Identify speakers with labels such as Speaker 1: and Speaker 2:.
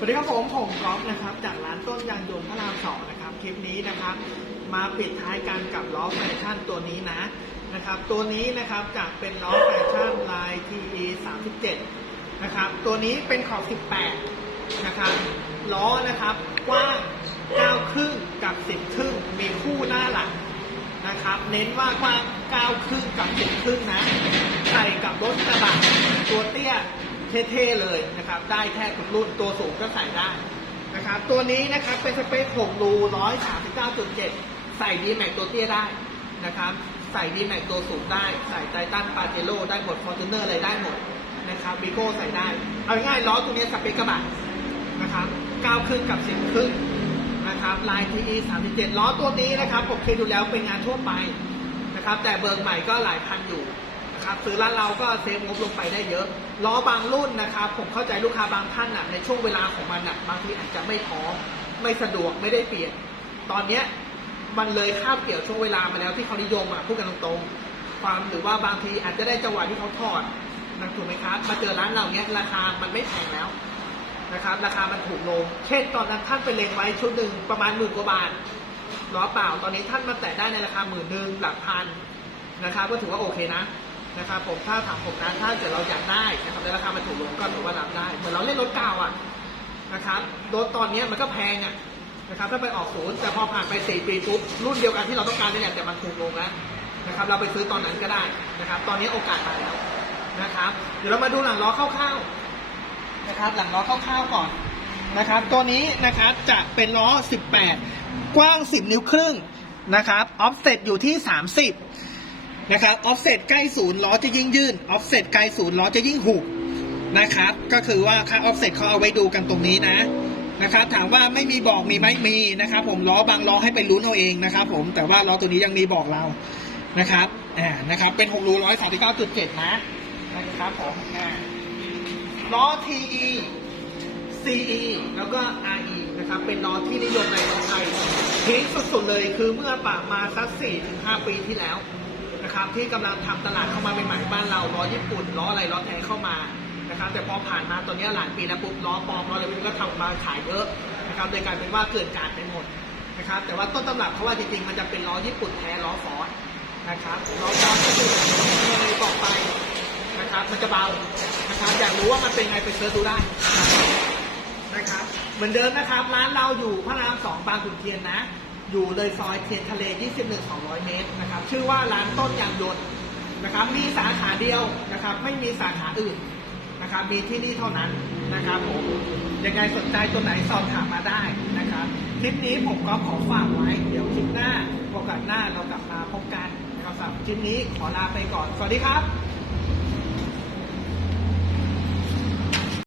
Speaker 1: สวัสดีครับผมผมก๊อฟนะครับจากร้านต้นยางยนต์พระรามสองนะครับคลิปนี้นะครับ มาปิดท้ายกันกับล้อแฟชั่นตัวนี้นะนะครับตัวนี้นะครับจากเป็นล้อแฟชั่นลาย TE 37นะครับตัวนี้เป็นขอบ 18นะครับล้อนะครับกว้าง9ครึ่งกับ 10ครึ่งมีคู่หน้าหลังนะครับเน้นว่ากว้าง9ครึ่งกับ 10ครึ่งนะใส่กับรถกระบะตัวเตี้ย เท่ๆเลยนะครับ ได้แค่ทุกรุ่นตัวสูงก็ใส่ได้นะครับ ตัวนี้นะครับเป็นสเปค 6 รู 139.7 ใส่ d m a x ตัวเตี้ยได้นะครับ ใส่ d m a x ตัวสูงได้ ใส่ไททันปาเจโร่ได้หมดฟอร์จูเนอร์อะไรได้หมดนะครับวีโก้ใส่ได้ เอาง่ายล้อตัวนี้สเปคกระบะนะครับ9ครึ่งกับ10ครึ่งนะครับลาย TE 37 ล้อตัวนี้นะครับผมเคยดูแล้วเป็นงานทั่วไปนะครับแต่เบิร์ใหม่ก็หลายพันอยู่ นะครับซื้อร้านเราก็เซฟงบลงไปได้เยอะ ล้อบางรุ่นนะครับผมเข้าใจลูกค้าบางท่านน่ะในช่วงเวลาของมันน่ะบางทีอาจจะไม่พร้อมไม่สะดวกไม่ได้เปลี่ยน ตอนเนี้ยมันเลยคาบเกี่ยวช่วงเวลามาแล้วที่เขานิยมอะพูดกันตรงๆ ความหรือว่าบางทีอาจจะได้จังหวะที่เขาถอดนะถูกไหมครับ มาเจอร้านเราเนี้ยราคามันไม่แพงแล้วนะครับ ราคามันถูกลง เช่นตอนนั้นท่านไปเลงไว้ชุดหนึ่งประมาณหมื่นกว่าบาทล้อเปล่า ตอนนี้ท่านมาแตะได้ในราคาหมื่นหนึ่งหลักพันนะครับ ก็ถือว่าโอเคนะ นะครับผมถ้าถามผมนะถ้าเกิดเราอยากได้นะครับในราคามันถูกลงก็ถือว่ารับได้เหมือนเราเล่นรถเก่าอะนะครับรถตอนนี้มันก็แพงอะนะครับถ้าไปออกศูนย์แต่พอผ่านไปสี่ปีปุ๊บรุ่นเดียวกันที่เราต้องการนี่แหละแต่มันถูกลงแล้วนะครับเราไปซื้อตอนนั้นก็ได้นะครับ ตอนนี้โอกาสมาแล้วนะครับเดี๋ยวเรามาดูหลังล้อคร่าวๆนะครับ หลังล้อคร่าวๆก่อนนะครับ ตัวนี้นะครับจะเป็นล้อ 18 กว้าง 10 นิ้วครึ่งนะครับออฟเซตอยู่ที่ 30 นะครับออฟเซตใกล้ศูนย์ล้อจะยิ่งยื่นออฟเซตไกลศูนย์ล้อจะยิ่งหุบนะครับ ก็คือว่าค่าออฟเซตเขาเอาไว้ดูกันตรงนี้นะนะครับ ถามว่าไม่มีบอกมีไหมมีนะครับ ผมล้อบางล้อให้ไปลุ้นเอาเองนะครับ ผมแต่ว่าล้อตัวนี้ยังมีบอกเรานะครับอ่านะครับ เป็น6รู139.7นะนะครับผมอ่าล้อ TE CE แล้วก็ RE นะครับ เป็นล้อที่นิยมในเมืองไทยพีคสุดๆเลยคือเมื่อปากมาสัก4ถึง5ปีที่แล้ว นะครับที่กำลังทำตลาดเข้ามาใหม่ๆบ้านเราล้อญี่ปุ่นล้ออะไรล้อแท้เข้ามานะครับแต่พอผ่านมาตอนนี้หลายปีนะปุ๊บล้อปลอมล้ออะไรพวกนี้ก็ทำมาขายเยอะนะครับโดยกลายเป็นว่าเกินการไปหมดนะครับแต่ว่าต้นตำรับเขาว่าจริงๆมันจะเป็นล้อญี่ปุ่นแท้ล้อฟอร์ดนะครับล้อฟอร์ดก็คือยังไงบอกไปนะครับมันจะเบานะครับอยากรู้ว่ามันเป็นไงไปเสิร์ชดูได้นะครับเหมือนเดิมนะครับร้านเราอยู่พระรามสองบางขุนเทียนนะ อยู่เลยซอยเทียนทะเล 21 200 เมตรนะครับ ชื่อว่าร้านต้นยางยนต์นะครับ มีสาขาเดียวนะครับ ไม่มีสาขาอื่นนะครับ มีที่นี่เท่านั้นนะครับผมยังไงสนใจตัวไหนสอบถามมาได้นะครับ คลิปนี้ผมก็ขอฝากไว้ เดี๋ยวคลิปหน้าโอกาสหน้าเรากลับมาพบกันนะครับสำหรับคลิปนี้ขอลาไปก่อน สวัสดีครับ